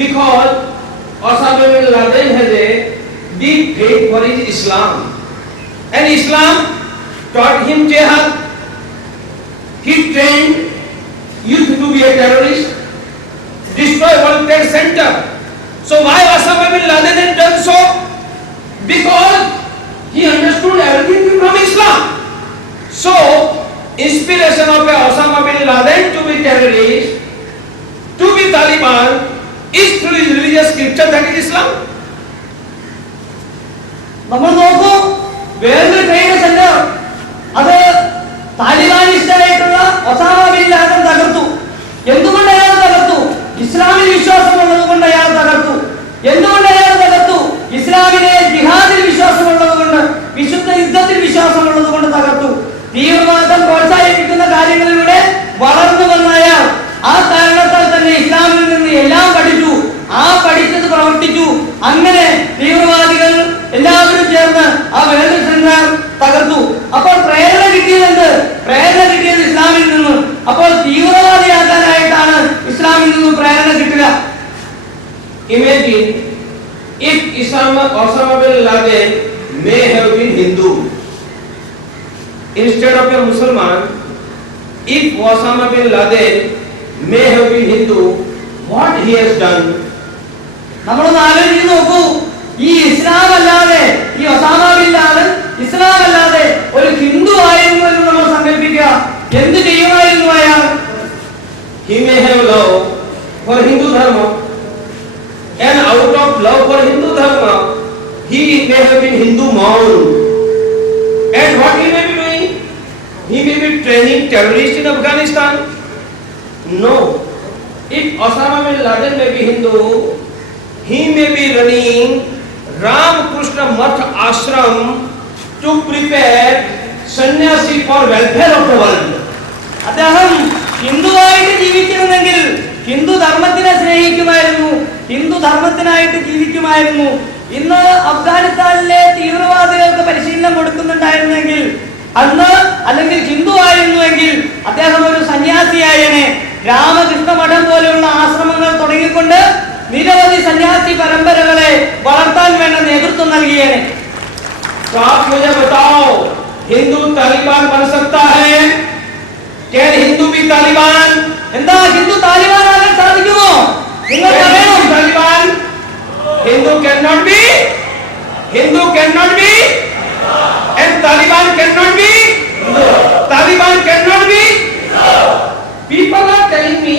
because Osama bin Laden has a big faith for his Islam, and Islam taught him jihad. He trained youth to be a terrorist, destroy World Trade Center. So why Osama bin Laden had done so? Because he understood everything from Islam. So inspiration of Osama bin Laden to be terrorist, to be Taliban, is through his religious scripture, that is Islam. നമ്മൾ നോക്കൂ, വേറൊരു trade centre അത് താലിബാനിസ്റ്റായിട്ടുള്ള Osama bin Laden തകർത്തു. എന്തുകൊണ്ട് അയാൾ തകർത്തു? ഇസ്ലാമിൽ വിശ്വാസമുള്ളത് കൊണ്ട് അയാൾ തകർത്തു. എന്തുകൊണ്ട് അയാൾ തകർത്തു? ഇസ്ലാമിലെ ജിഹാദിൽ വിശ്വാസമുള്ളത് കൊണ്ട്, വിശുദ്ധ യുദ്ധത്തിൽ വിശ്വാസമുള്ളത് കൊണ്ട് തകർത്തു. തീവ്രവാദം പ്രോത്സാഹിപ്പിക്കുന്ന കാര്യങ്ങളിലൂടെ വളർന്നു വന്ന അയാൾ ആ കാരണത്താൽ തന്നെ ഇസ്ലാമിൽ നിന്ന് എല്ലാം പഠിച്ചു. ആ പഠിച്ചത് പ്രവർത്തിച്ചു. അങ്ങനെ തീവ്രവാദികൾ എല്ലാവരും ചേർന്ന് ആ വേൾഡ് സെന്റർ തകർത്തു. അപ്പോൾ പ്രേരണ കിട്ടിയത് പ്രേരണ കിട്ടിയത് ഇസ്ലാമിൽ നിന്നും. അപ്പോൾ തീവ്രവാദിയാക്കാനായിട്ടാണ് ഇസ്ലാമിൽ നിന്നും പ്രേരണ കിട്ടുക. Imagine if Osama bin Laden may have been Hindu instead of a Muslim. If Osama bin Laden may have been Hindu, what he has done? നമ്മളൊന്ന് ആലോചിച്ച് നോക്കൂ. ഈ ഇസ്ലാം അല്ലാതെ, ഈ ഒസാമ ബിൻ ലാദൻ ഇസ്ലാം അല്ലാതെ ഒരു ഹിന്ദു ആയിരുന്നു എന്ന് നമ്മൾ സങ്കല്പിക്കുക. എന്ത് ചെയ്യുമായിരുന്നു അയാൾ? He may have love for Hindu dharma, and out of love for Hindu dharma, he may have been Hindu monk. And what he may be doing? He may be training terrorists in Afghanistan. No. If Osama bin Laden may be Hindu, he may be running Ramakrishna Math Ashram to prepare sannyasi for welfare of the world. അദ്ദേഹം ഹിന്ദുവായിട്ട് ജീവിച്ചിരുന്നെങ്കിൽ ഹിന്ദു ധർമ്മത്തിനെ സ്നേഹിക്കുമായിരുന്നു, ഹിന്ദു ധർമ്മത്തിനായിട്ട് ജീവിക്കുമായിരുന്നു. ഇന്ന് അഫ്ഗാനിസ്ഥാനിലെ തീവ്രവാദികൾക്ക് പരിശീലനം കൊടുക്കുന്നുണ്ടായിരുന്നെങ്കിൽ അന്ന്, അല്ലെങ്കിൽ ഹിന്ദു ആയിരുന്നുവെങ്കിൽ അദ്ദേഹം ഒരു സന്യാസിയായനെ. രാമകൃഷ്ണ മഠം പോലെയുള്ള ആശ്രമങ്ങൾ തുടങ്ങിക്കൊണ്ട് നിരവധി സന്യാസി പരമ്പരകളെ വളർത്താൻ വേണ്ട നേതൃത്വം നൽകിയേനെ. तो आप मुझे बताओ, हिंदू तालिबान बन सकता है? कैन हिंदू भी तालिबान? എന്താ ഹിന്ദു താലിബാൻ ആകാൻ സാധിക്കുമോ? നിങ്ങൾ പറയണം. Taliban Hindu can not be, Hindu can not be, and Taliban can not be, Taliban can not be. People are telling me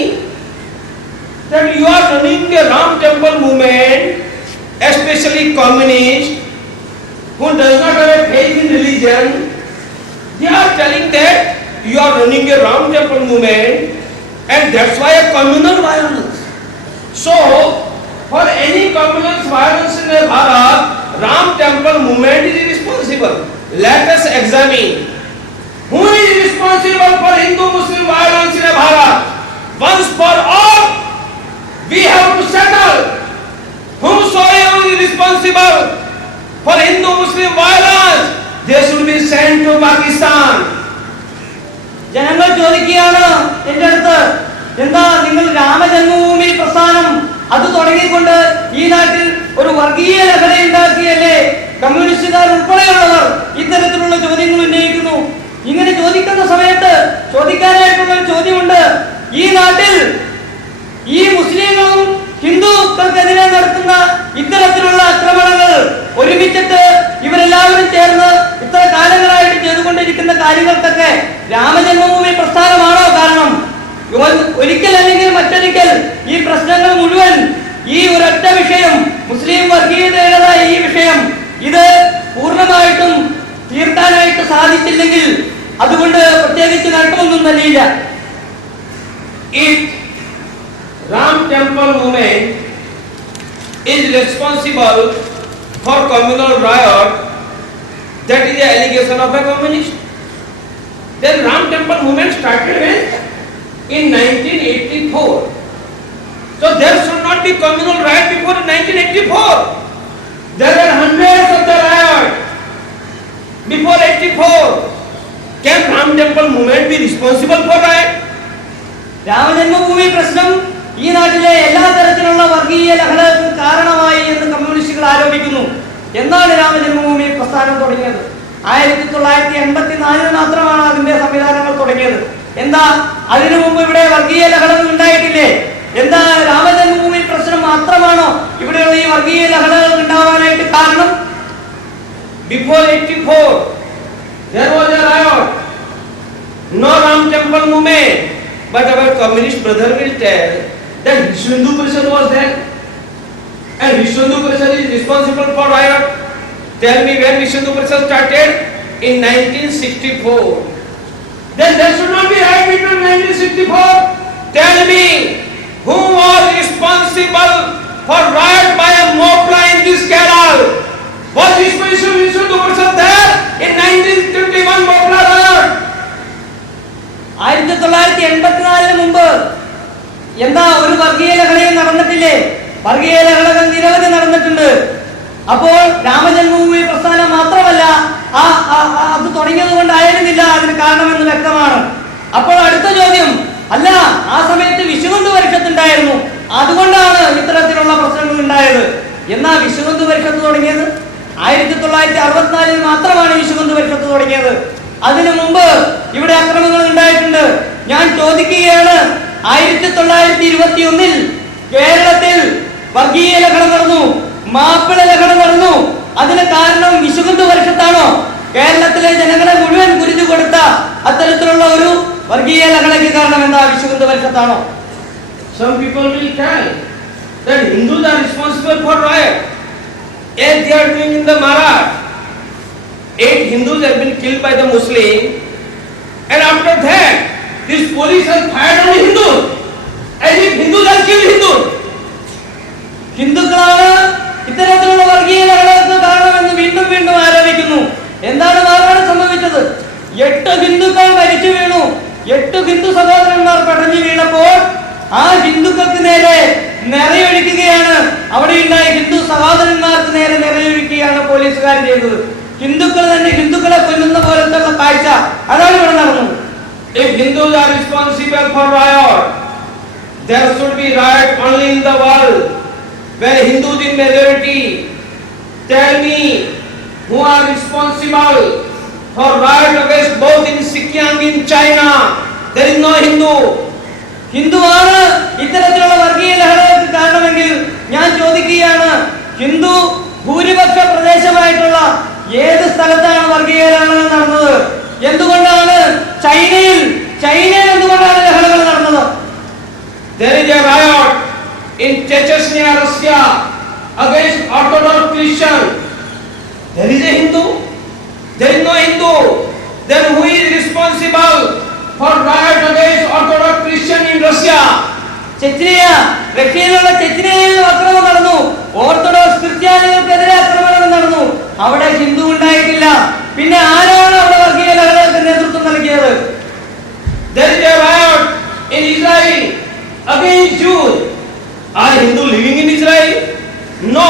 that you are running the Ram Temple movement, especially communist who does not have a faith in religion. They are telling that you are running a Ram Temple movement, and that's why a communal violence. So, for any communal violence in Bharat, Ram Temple movement is responsible. Let us examine who is responsible for Hindu-Muslim violence in Bharat. Once for all, we have to settle whosoever is responsible for Hindu-Muslim violence, they should be sent to Pakistan. ജനങ്ങൾ ചോദിക്കുകയാണ് എന്റെ അടുത്ത്, എന്താ നിങ്ങൾ രാമജന്മഭൂമി പ്രസ്ഥാനം അത് തുടങ്ങിക്കൊണ്ട് ഈ നാട്ടിൽ ഒരു വർഗീയ ലഹള ഉണ്ടാക്കിയല്ലേ? കമ്മ്യൂണിസ്റ്റുകാർ ഉൾപ്പെടെയുള്ളവർ ഇത്തരത്തിലുള്ള ചോദ്യങ്ങൾ ഉന്നയിക്കുന്നു. ഇങ്ങനെ ചോദിക്കുന്ന സമയത്ത് ചോദിക്കാനായിട്ടുള്ള ഒരു ചോദ്യമുണ്ട്. ഈ നാട്ടിൽ ഈ മുസ്ലിങ്ങളും ഹിന്ദുക്കൾക്കെതിരെ നടത്തുന്ന ഇത്തരത്തിലുള്ള ആക്രമണങ്ങൾ ഒരുമിച്ചിട്ട് ഇവരെല്ലാവരും ചേർന്ന് ഇത്ര കാലങ്ങളായിട്ട് ചെയ്തുകൊണ്ടിരിക്കുന്ന കാര്യങ്ങൾക്കൊക്കെ രാമജന്മഭൂമി പ്രസ്ഥാനമാണോ കാരണം? ഒരിക്കൽ അല്ലെങ്കിൽ മറ്റൊരിക്കൽ ഈ പ്രശ്നങ്ങൾ മുഴുവൻ, ഈ ഒരൊറ്റ വിഷയം, മുസ്ലിം വർഗീയതയുടേതായ ഈ വിഷയം, ഇത് പൂർണ്ണമായിട്ടും തീർക്കാനായിട്ട് സാധിച്ചില്ലെങ്കിൽ അതുകൊണ്ട് പ്രത്യേകിച്ച് നേട്ടമൊന്നും നൽകിയില്ല. Ram Temple movement is responsible for communal riot. That is the allegation of a communist. Then Ram Temple movement started when? In 1984. So there should not be communal riot before 1984. There were hundreds of the riot before 84. Can Ram Temple movement be responsible for riot? Ramjanmabhoomi പ്രശ്നം ഈ നാട്ടിലെ എല്ലാ തരത്തിലുള്ള വർഗീയ ലഹളകൾക്കും കാരണമായി എന്ന് കമ്മ്യൂണിസ്റ്റുകൾ ആരോപിക്കുന്നു. എന്നാണ് രാമജന്മഭൂമി പ്രസ്ഥാനം തുടങ്ങിയത്? 1984 മാത്രമാണ് അതിന്റെ സംവിധാനങ്ങൾ തുടങ്ങിയത്. എന്താ അതിനു മുമ്പ് ഇവിടെ വർഗീയ ലഹളകൾ ഉണ്ടായിട്ടില്ലേ? എന്താ രാമജന്മഭൂമി പ്രശ്നം മാത്രമാണോ ഇവിടെയുള്ള ഈ വർഗീയ ലഹളകൾ ഉണ്ടാവാനായിട്ട് കാരണം? Before 84, there was a riot. No Ram Temple movement. But our communist brother will tell that Vishwa Hindu Parishad was there. And Vishwa Hindu Parishad is responsible for riot. Tell me when Vishwa Hindu Parishad started? In 1964. Then there should not be riot between 1964. Tell me who was responsible for riot by a mopla in this Kerala? Was Vishwa Hindu Parishad there in 1951 mopla riot? 1984 മുമ്പ് എന്താ ഒരു വർഗീയ ലഹളയും നടന്നിട്ടില്ലേ? വർഗീയ ലഹളകൾ നിരവധി നടന്നിട്ടുണ്ട്. അപ്പോൾ രാമജന്മഭൂമി പ്രസ്ഥാനം മാത്രമല്ല അത് തുടങ്ങിയത് കൊണ്ടായിരുന്നില്ല അതിന് കാരണമെന്ന് വ്യക്തമാണ്. അപ്പോൾ അടുത്ത ചോദ്യം, അല്ല ആ സമയത്ത് വിശ്വ ഹിന്ദു പരിഷത്ത് ഉണ്ടായിരുന്നു, അതുകൊണ്ടാണ് ഇത്തരത്തിലുള്ള പ്രശ്നങ്ങൾ ഉണ്ടായത്. എന്നാ വിശ്വ ഹിന്ദു പരിഷത്ത് തുടങ്ങിയത് 1964 മാത്രമാണ് വിശ്വ ഹിന്ദു പരിഷത്ത് തുടങ്ങിയത്. അതിനു മുമ്പ് ഇവിടെ അക്രമങ്ങൾ ഉണ്ടായിട്ടുണ്ട്. ഞാൻ ചോദിക്കുകയാണ്, 1921 കേരളത്തിൽ വർഗീയ ലഹള നടന്നു, മാപ്പിള ലഹള നടന്നു. അതിന് കാരണം വിശ്വ ഹിന്ദു പരിഷത്താണോ? കേരളത്തിലെ ജനങ്ങളെ മുഴുവൻ കുരുതി കൊടുത്ത അത്തരത്തിലുള്ള ഒരു വർഗീയ ലഹളയ്ക്ക് കാരണം എന്താ? Vishwa Hindu പരിഷത്താണോ? Some people will tell that Hindus are responsible for riot, as they are doing in the Maharashtra. 8 Hindus have been killed by the Muslims, and after that, this police has fired on Hindus, as if Hindus have killed Hindus. ഹിന്ദുക്കളാണ് ഇത്തരത്തിലുള്ള വർഗീയ ലഹളകൾക്ക് കാരണമെന്ന് വീണ്ടും വീണ്ടും ആരോപിക്കുന്നു. എന്താണ് മാറാട് സംഭവിച്ചത്? 8 ഹിന്ദുക്കൾ മരിച്ചു വീണു. 8 ഹിന്ദു സഹോദരന്മാർ പടഞ്ഞു വീണപ്പോൾ ആ ഹിന്ദുക്കൾക്ക് നേരെ നിറയൊഴിക്കുകയാണ്, അവിടെയുണ്ടായ ഹിന്ദു സഹോദരന്മാർക്ക് നേരെ നിറയൊഴിക്കുകയാണ് പോലീസുകാർ ചെയ്തത്. ഹിന്ദുക്കൾ തന്നെ ഹിന്ദുക്കളെ കൊല്ലുന്ന പോലത്തെ കാഴ്ച അതാണ് ഇവിടെ നടന്നത്. If Hindus are responsible for riot, there should be riot only in the world where Hindus in majority. Tell me who are responsible for riot against both in Xinjiang in China. There is no Hindu. ഹിന്ദുവാണ് ഇത്തരത്തിലുള്ള വർഗീയ ലഹളകൾക്ക് കാരണമെങ്കിൽ ഞാൻ ചോദിക്കുകയാണ്, ഹിന്ദു ഭൂരിപക്ഷ പ്രദേശമായിട്ടുള്ള ഏത് സ്ഥലത്താണ് വർഗീയ ലഹളകൾ നടന്നത്? എന്തുകൊണ്ടാണ് ചൈനയിൽ എന്തുകൊണ്ടാണ് ലഹളകൾ നടന്നത്? There is a riot in Chechnya, Russia against Orthodox Christian. There is a Hindu? There is no Hindu. Then who is responsible for riot against Orthodox Christian in Russia? റഷ്യയിലുള്ള ചെച്നിയയിൽ അക്രമം നടന്നു. ഓർത്തഡോക്സ് ക്രിസ്ത്യാനികൾക്കെതിരെ ആക്രമണം നടന്നു. അവിടെ ഹിന്ദു ഉണ്ടായിട്ടില്ല. പിന്നെ ആരാണ് അവിടെ വർഗീയ ലഹളകൾക്ക് നേതൃത്വം നൽകിയത്? There is a riot in Israel against Jews. Are Hindu living in Israel? No.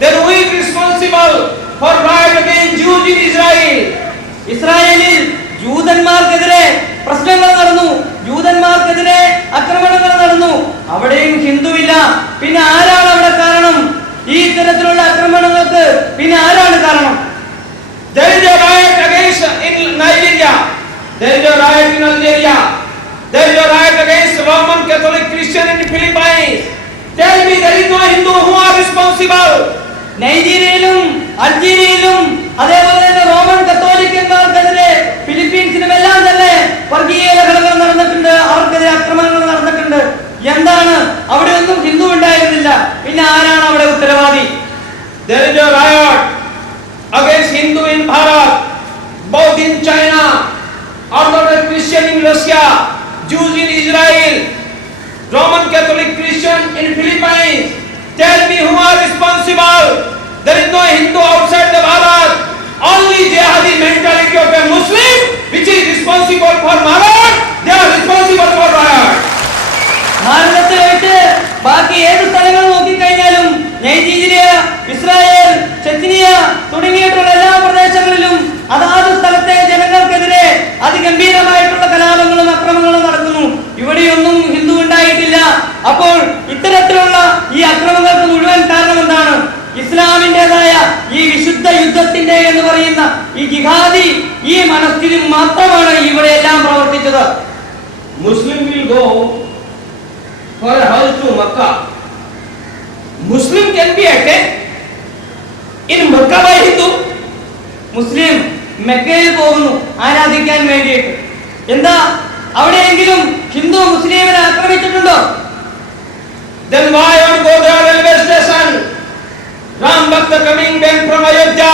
Then who is responsible for riot against Jews in Israel? ഇസ്രായേലിൽ ജൂതന്മാർക്കെതിരെ പ്രശ്നങ്ങൾ നടന്നു, ജൂതന്മാർക്കെതിരെ ആക്രമണങ്ങൾ നടന്നു. അവിടെയും ഹിന്ദുവില്ല. പിന്നെ ആരാണ് അവിടെ കാരണം? ഈ തരത്തിലുള്ള ആക്രമണങ്ങൾക്ക് പിന്നെ ആരാണ് കാരണം? There is a riot against in Nigeria. There is a riot in Algeria. There is a riot against Roman Catholic Christian in Philippines. Tell me there is no Hindu who are responsible. നൈജീരിയയിലും അൾജീരിയയിലും അതേപോലെ തന്നെ Roman കത്തോലിക്കന്മാർക്കെതിരെ ഫിലിപ്പീൻസിലുമെല്ലാം തന്നെ വർഗീയ ലഹളകൾ നടന്നിട്ടുണ്ട്, അവർക്കെതിരെ ആക്രമണങ്ങൾ നടന്നിട്ടുണ്ട്. എന്താണ്? അവിടെ ഒന്നും ഹിന്ദു ഉണ്ടായിരുന്നില്ല. പിന്നെ ആരാണ് അവിടെ ഉത്തരവാദി? There is a riot against Hindu in Bharat, both in China, Orthodox Christian in Russia, Jews in Israel, Roman Catholic Christian in Philippines. Tell me who are responsible. There is no Hindu outside the Bharat. Only jihadi mentality of a Muslim which is responsible for Marat. They are responsible for riot. ഭാരതത്തിൽ വെച്ച് ബാക്കി ഏത് സ്ഥലങ്ങൾ നോക്കിക്കഴിഞ്ഞാലും Nigeria, Israel, Chechnya തുടങ്ങിയിട്ടുള്ള എല്ലാ പ്രദേശങ്ങളിലും അതാത് സ്ഥലത്തെ ജനങ്ങൾക്കെതിരെ അതിഗംഭീരമായിട്ടുള്ള കലാപങ്ങളും അക്രമങ്ങളും നടക്കുന്നു. ഇവിടെയൊന്നും ഹിന്ദു ഉണ്ടായിട്ടില്ല. അപ്പോൾ to Makkah. Muslim can be attacked in Makkah by Hindu. മുസ്ലിം മെക്കയിൽ പോകുന്നു ആരാധിക്കാൻ വേണ്ടിയിട്ട്. എന്താ അവിടെയെങ്കിലും ഹിന്ദു മുസ്ലിമിനെ ആക്രമിച്ചിട്ടുണ്ടോ? Then why on Godhra railway station, Ram Bhakta coming back from Ayodhya,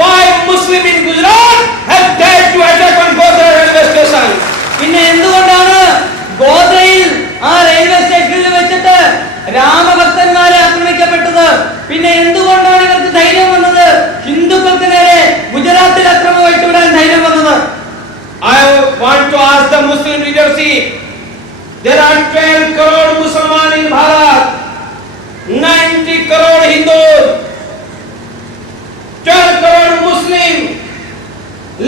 why Muslim in Gujarat have dared to attack on Godhra railway station? പിന്നെ എന്തുകൊണ്ടാണ് ഗോദ്രയിൽ ആ railway സ്റ്റേഷനിൽ വെച്ചിട്ട് രാമഭക്തന്മാരെ ആക്രമിക്കപ്പെട്ടത്? പിന്നെ എന്തുകൊണ്ടാണ് ഇവർക്ക് ധൈര്യം വന്നത് ഹിന്ദുക്കൾക്ക് നേരെ ഗുജറാത്തിൽ അക്രമമായിട്ട് വിടാൻ ധൈര്യം വന്നത്? I want to ask the Muslim leadership. There are 12 crore Muslims in Bharat, 90 crore Hindus, 12 crore Muslims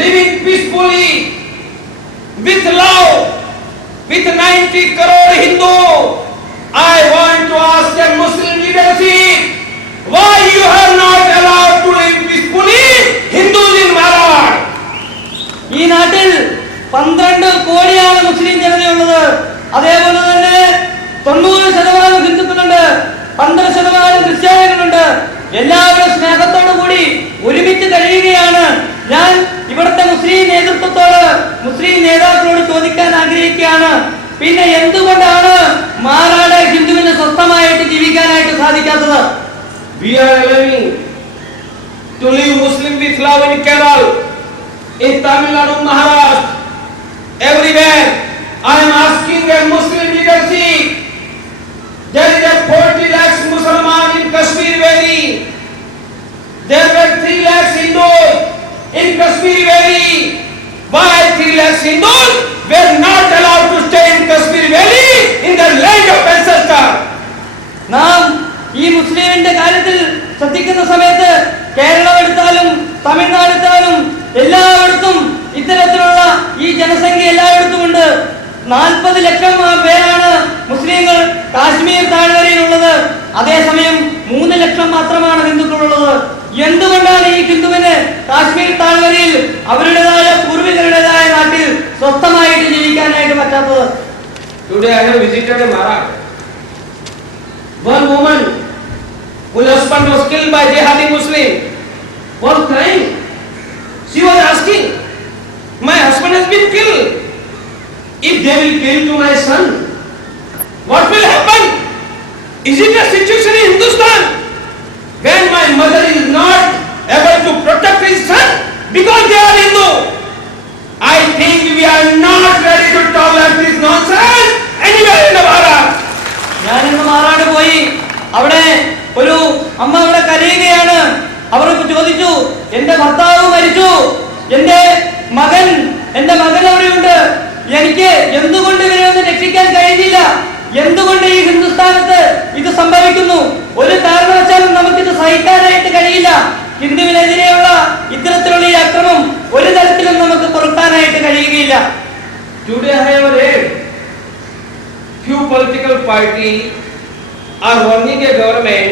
living peacefully with love with 90 crore Hindu. I want to ask the Muslim leadership, why you have not allowed to live peacefully Hindus in Bharat? ഈ നാട്ടിൽ 12 കോടിയാണ് മുസ്ലിം ജനതയുള്ളത്. അതേപോലെ തന്നെ 90% ഹിന്ദുക്കളുണ്ട്, 12% ക്രിസ്ത്യാനികളുണ്ട്. എല്ലാവരും സ്നേഹത്തോടു കൂടി ഒരുമിച്ച് കഴിയുകയാണ്. ഞാൻ ഇവിടുത്തെ മുസ്ലിം നേതൃത്വത്തോട്, മുസ്ലിം നേതാക്കളോട് ചോദിക്കാൻ ആഗ്രഹിക്കുകയാണ്, പിന്നെ എന്തുകൊണ്ടാണ് മാറാട് ഹിന്ദുവിന് സ്വസ്ഥമായിട്ട് ജീവിക്കാനായിട്ട് സാധിക്കാത്തത്? We are allowing to live Muslim with love in Kerala, in Tamil Nadu, Maharashtra, everywhere. I am asking the Muslim leadership. There is a 40 lakhs Muslims in Kashmir Valley. There were 3 lakhs Hindus in Kashmir Valley. Why 3 lakhs Hindus were not allowed to stay in Kashmir Valley in the land of ancestors? നാം ഈ മുസ്ലിമിന്റെ കാര്യത്തിൽ ശ്രദ്ധിക്കുന്ന സമയത്ത് കേരളം എടുത്താലും തമിഴ്നാട് എടുത്താലും എല്ലായിടത്തും ഇത്തരത്തിലുള്ള ഈ ജനസംഖ്യ എല്ലായിടത്തും ഉണ്ട്. 40 ലക്ഷം പേരാണ് മുസ്ലിങ്ങൾ കാശ്മീർ താഴ്വരയിലുള്ളത്. അതേസമയം 3 ലക്ഷം മാത്രമാണ് ഹിന്ദുക്കളുള്ളത്. എന്തുകൊണ്ടാണ് ഈ ഹിന്ദുവിന് കാശ്മീർ താഴ്വരയിൽ അവരുടേതായ പൂർവികരുടേതായ നാട്ടിൽ സ്വസ്ഥമായിട്ട് ജീവിക്കാനായിട്ട് പറ്റാത്തത്? Today I have visited a Maharashtra. One woman whose husband was killed by jihadi Muslim was crying. She was asking, my husband has been killed. If they will kill to my son, what will happen? Is it a situation in Hindustan when my mother is not able to protect his son because they are Hindu? I think we are not ready to tolerate this nonsense anywhere in the Bharat. ഞാനിന്ന് മാറാട് പോയി. അവിടെ ഒരു അമ്മ അവിടെ കരയുകയാണ്. അവർക്ക് ചോദിച്ചു, എന്റെ ഭർത്താവ് മരിച്ചു, എന്റെ മകൻ അവിടെയുണ്ട്, എനിക്ക് എന്തുകൊണ്ട് ഇവരെ ഒന്ന് രക്ഷിക്കാൻ കഴിഞ്ഞില്ല? എന്തുകൊണ്ട് ഈ ഹിന്ദുസ്ഥാനത്ത് ഇത് സംഭവിക്കുന്നു? ഒരു കാരണവശാലും നമുക്കിത് സഹിക്കാനായിട്ട് കഴിയില്ല. ഹിന്ദുവിനെതിരെയുള്ള ഇത്തരത്തിലുള്ള ഈ അക്രമം ഒരു തരത്തിലും നമുക്ക് പൊറുക്കാനായിട്ട് കഴിയുകയില്ല. Today I have read few political parties are warning a government